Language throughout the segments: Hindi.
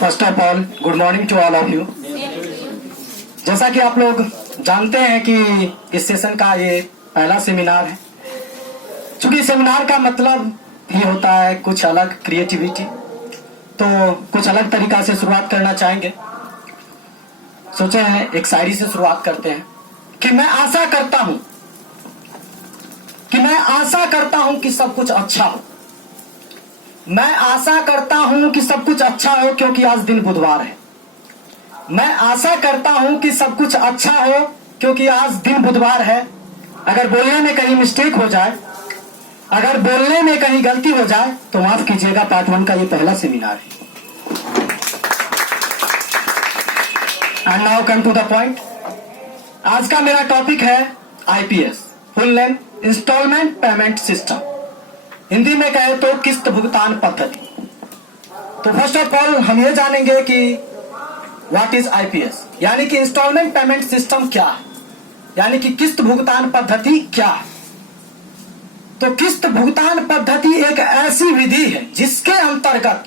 First of all good morning to all of you. जैसा कि आप लोग जानते हैं कि इस सेशन का ये पहला सेमिनार है। चूंकि सेमिनार का मतलब ये होता है कुछ अलग क्रिएटिविटी, तो कुछ अलग तरीका से शुरुआत करना चाहेंगे। सोचे हैं एक शायरी से शुरुआत करते हैं कि मैं आशा करता हूं कि सब कुछ अच्छा हो। मैं आशा करता हूं कि सब कुछ अच्छा हो क्योंकि आज दिन बुधवार है। मैं आशा करता हूं कि सब कुछ अच्छा हो क्योंकि आज दिन बुधवार है। अगर बोलने में कहीं मिस्टेक हो जाए, अगर बोलने में कहीं गलती हो जाए तो माफ कीजिएगा, पार्ट 1 का ये पहला सेमिनार है। And now come to the point. आज का मेरा टॉपिक है IPS, full name instalment payment system, Hindi में कहे तो किस्त भुगतान पद्धति। तो फर्स्ट ऑफ ऑल हम ये जानेंगे कि व्हाट इज आईपीएस, यानी कि इंस्टॉलमेंट पेमेंट सिस्टम क्या है, यानी कि किस्त भुगतान पद्धति क्या है। तो किस्त भुगतान पद्धति एक ऐसी विधि है जिसके अंतर्गत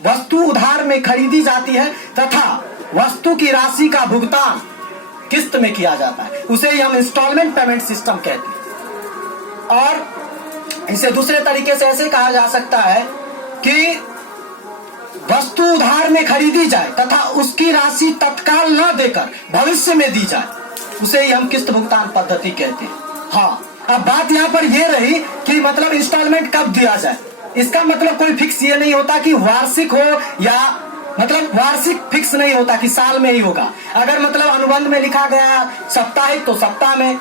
वस्तु उधार में खरीदी जाती है तथा वस्तु की राशि का भुगतान किस्त में किया जाता है। उसे ही हम इंस्टॉलमेंट पेमेंट सिस्टम कहते हैं। और इसे दूसरे तरीके से ऐसे कहा जा सकता है कि वस्तु उधार में खरीदी जाए तथा उसकी राशि तत्काल न देकर भविष्य में दी जाए, उसे ही हम किस्त भुगतान पद्धति कहते हैं। हाँ, अब बात यहाँ पर यह रही कि मतलब इंस्टॉलमेंट कब दिया जाए। इसका मतलब कोई फिक्स ये नहीं होता कि वार्षिक हो, या मतलब वार्षिक फिक्स नहीं होता कि साल में ही होगा। अगर मतलब अनुबंध में लिखा गया साप्ताहिक तो सप्ताह में,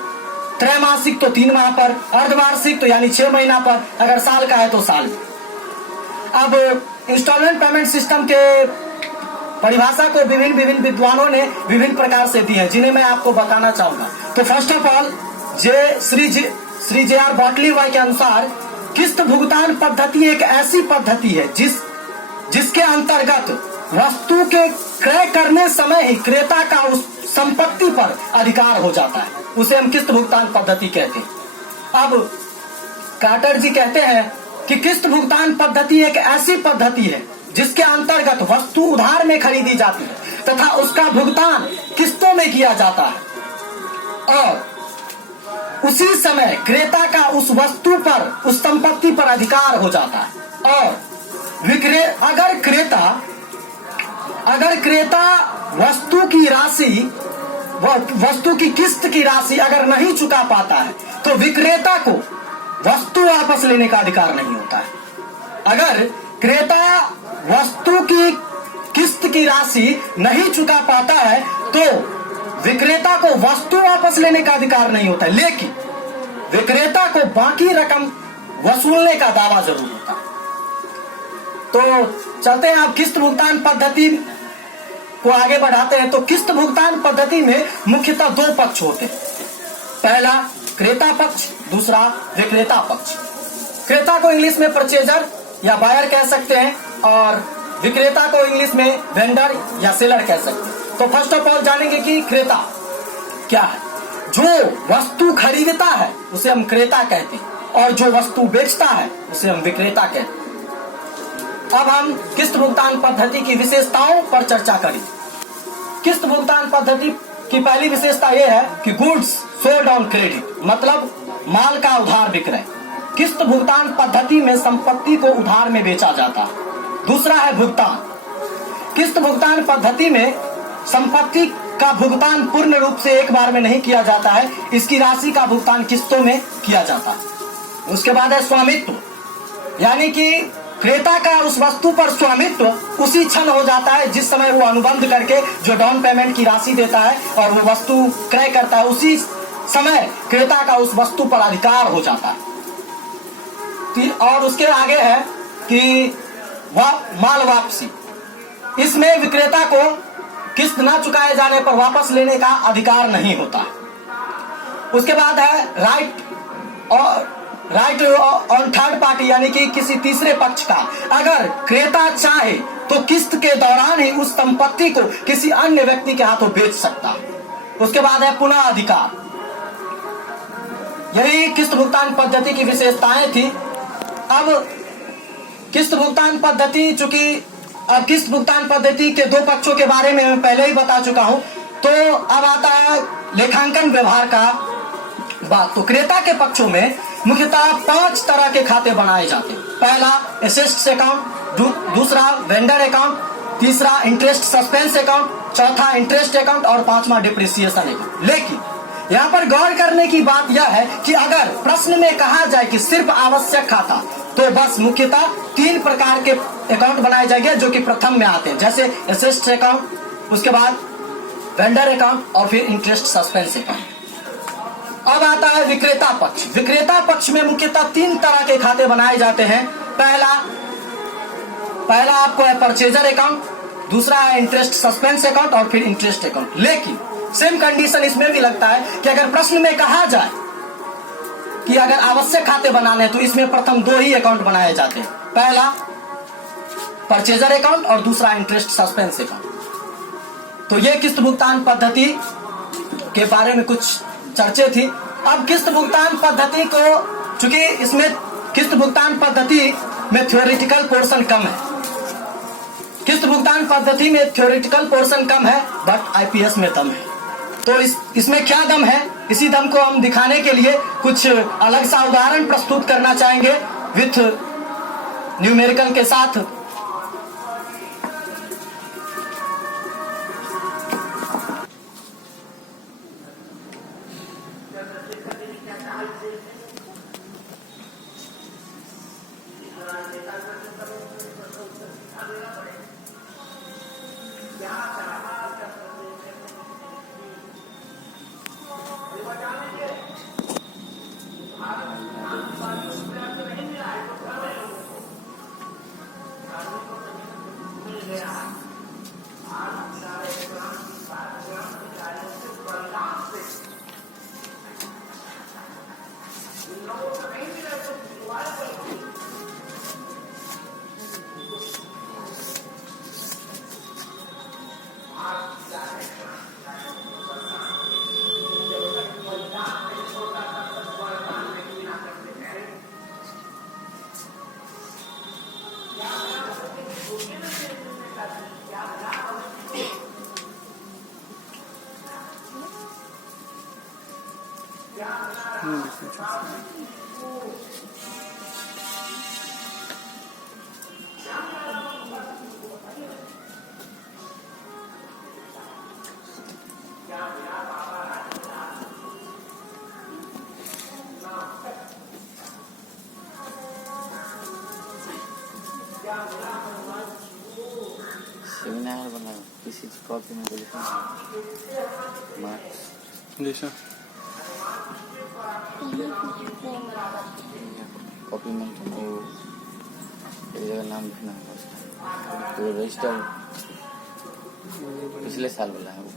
त्रैमासिक तो 3 माह पर, अर्धवार्षिक तो यानी 6 महीना पर, अगर साल का है तो साल में। अब इंस्टॉलमेंट पेमेंट सिस्टम के परिभाषा को विभिन्न विद्वानों ने विभिन्न प्रकार से दी है, जिन्हें मैं आपको बताना चाहूंगा। तो फर्स्ट ऑफ ऑल श्री जे.आर. बॉटलीवाई के अनुसार किस्त भुगतान पद्धति एक ऐसी पद्धति है जिसके अंतर्गत वस्तु के क्रय करने समय ही क्रेता का उस संपत्ति पर अधिकार हो जाता है, उसे हम किस्त भुगतान पद्धति कहते हैं। अब कार्टर जी कहते हैं कि किस्त भुगतान पद्धति एक ऐसी पद्धति है जिसके अंतर्गत वस्तु उधार में खरीदी जाती है तथा उसका भुगतान किस्तों में किया जाता है और उसी समय क्रेता का उस वस्तु पर, उस संपत्ति पर अधिकार हो जाता है। और अगर क्रेता वस्तु की किस्त की राशि अगर नहीं चुका पाता है तो विक्रेता को वस्तु वापस लेने का अधिकार नहीं होता है। अगर क्रेता वस्तु की किस्त की राशि नहीं चुका पाता है तो विक्रेता को वस्तु वापस लेने का अधिकार नहीं होता है, लेकिन विक्रेता को बाकी रकम वसूलने का दावा जरूर होता है। तो चलते हैं आप किस्त भुगतान पद्धति को आगे बढ़ाते हैं। तो किस्त भुगतान पद्धति में मुख्यतः 2 पक्ष होते हैं। पहला क्रेता पक्ष, दूसरा विक्रेता पक्ष। क्रेता को इंग्लिश में परचेजर या बायर कह सकते हैं और विक्रेता को इंग्लिश में वेंडर या सेलर कह सकते हैं। तो फर्स्ट ऑफ ऑल जानेंगे कि क्रेता क्या है। जो वस्तु खरीदता है उसे हम क्रेता कहते हैं और जो वस्तु बेचता है उसे हम विक्रेता कहते हैं। अब हम किस्त भुगतान पद्धति की विशेषताओं पर चर्चा करें। किस्त भुगतान पद्धति की पहली विशेषता यह है कि गुड्स सोल्ड ऑन क्रेडिट, मतलब माल का उधार विक्रय। किस्त भुगतान पद्धति में संपत्ति को उधार में बेचा जाता है। दूसरा है भुगतान। किस्त भुगतान पद्धति में संपत्ति का भुगतान पूर्ण रूप से एक बार में नहीं किया जाता है, इसकी राशि का भुगतान किस्तों में किया जाता है। उसके बाद है स्वामित्व, यानी कि क्रेता का उस वस्तु पर स्वामित्व उसी क्षण हो जाता है जिस समय वो अनुबंध करके जो डाउन पेमेंट की राशि देता है और वो वस्तु क्रय करता है, उसी समय क्रेता का उस वस्तु पर अधिकार हो जाता है। और उसके आगे है कि माल वापसी। इसमें विक्रेता को किस्त न चुकाए जाने पर वापस लेने का अधिकार नहीं होता। उसके बाद है राइट ऑन थर्ड पार्टी, यानी कि किसी तीसरे पक्ष का। अगर क्रेता चाहे तो किस्त के दौरान ही उस संपत्ति को किसी अन्य व्यक्ति के हाथों बेच सकता है। उसके बाद है पुनः अधिकार। यही किस्त भुगतान पद्धति की विशेषताएं थी। अब किस्त भुगतान पद्धति, चूंकि अब किस्त भुगतान पद्धति के दो पक्षों के बारे में मैं पहले ही बता चुका हूं, तो अब आता है लेखांकन व्यवहार का बात। तो क्रेता के पक्षों में मुख्यतः 5 तरह के खाते बनाए जाते हैं। पहला एसेट्स अकाउंट, दूसरा वेंडर अकाउंट, तीसरा इंटरेस्ट सस्पेंस अकाउंट, चौथा इंटरेस्ट अकाउंट और पांचवा डिप्रिसिएशन अकाउंट। लेकिन यहाँ पर गौर करने की बात यह है कि अगर प्रश्न में कहा जाए कि सिर्फ आवश्यक खाता, तो बस मुख्यतः 3 प्रकार के अकाउंट बनाए जाएंगे जो कि प्रथम में आते हैं, जैसे एसेट्स अकाउंट, उसके बाद वेंडर अकाउंट और फिर इंटरेस्ट सस्पेंस अकाउंट। अब आता है विक्रेता पक्ष। विक्रेता पक्ष में मुख्यतः 3 तरह के खाते बनाए जाते हैं। पहला आपको है परचेजर अकाउंट, दूसरा है इंटरेस्ट सस्पेंस अकाउंट और फिर इंटरेस्ट अकाउंट। लेकिन सेम कंडीशन इसमें भी लगता है कि अगर प्रश्न में कहा जाए कि अगर आवश्यक खाते बनाने हैं तो इसमें प्रथम 2 ही अकाउंट बनाए जाते हैं, पहला परचेजर अकाउंट और दूसरा इंटरेस्ट सस्पेंस अकाउंट। तो ये किस्त भुगतान पद्धति के बारे में कुछ चर्चे थी। अब किस्त भुगतान पद्धति को, चूंकि इसमें किस्त भुगतान पद्धति में थ्योरेटिकल पोर्शन कम है, किस्त भुगतान पद्धति में थ्योरेटिकल पोर्शन कम है, बट आईपीएस में दम है। तो इसमें क्या दम है, इसी दम को हम दिखाने के लिए कुछ अलग सा उदाहरण प्रस्तुत करना चाहेंगे विथ न्यूमेरिकल के साथ। सेमिनार बना किसी कॉपी में बोले मार्क्स जैसा कॉपी में वो एक जगह नाम लिखना है उसका, तो रजिस्टर पिछले साल वाला है वो।